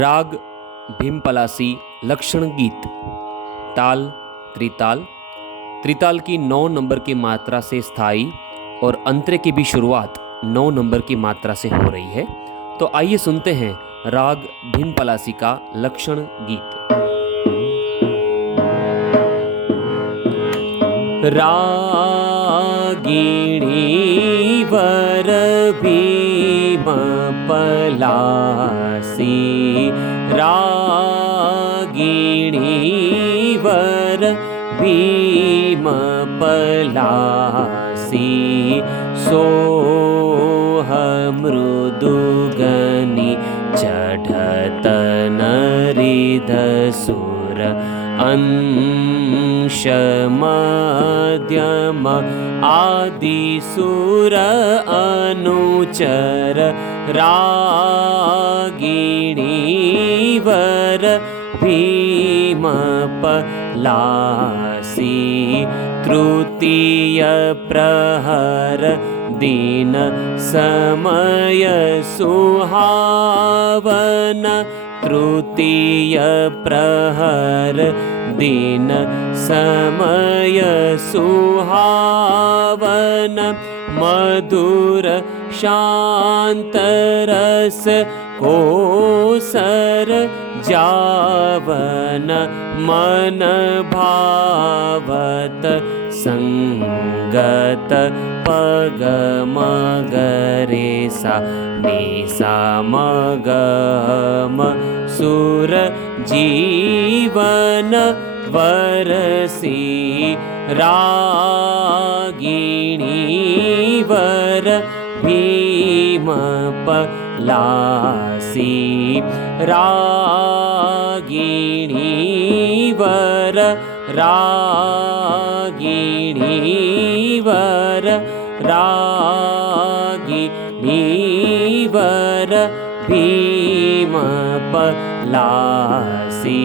राग भीमपलासी लक्षण गीत। ताल त्रिताल। त्रिताल की 9 नंबर की मात्रा से स्थाई और अंतरे की भी शुरुआत 9 नंबर की मात्रा से हो रही है। तो आइए सुनते हैं राग भीमपलासी का लक्षण गीत। रागिणी वर भीम पलासी, रागिणी वर भीम पलासी, सोह मृदुगनि चढ़त नरिध सुर, अंश मध्यम आदि सुर अनुचर, रागिणी वर भीम पलासी, तृतीय प्रहर दिन समय सुहावन, तृतीय प्रहर दिन समय सुहावन, मधुर शांत रस कोसर जावन, मन भावत संगत पग मगरे सा निसा मगम, सुर जीवन वरसी, रागिणी वर भीम पलासी, रागिणी वर, रागिणी वर, रागिणी वर भीम पलासी।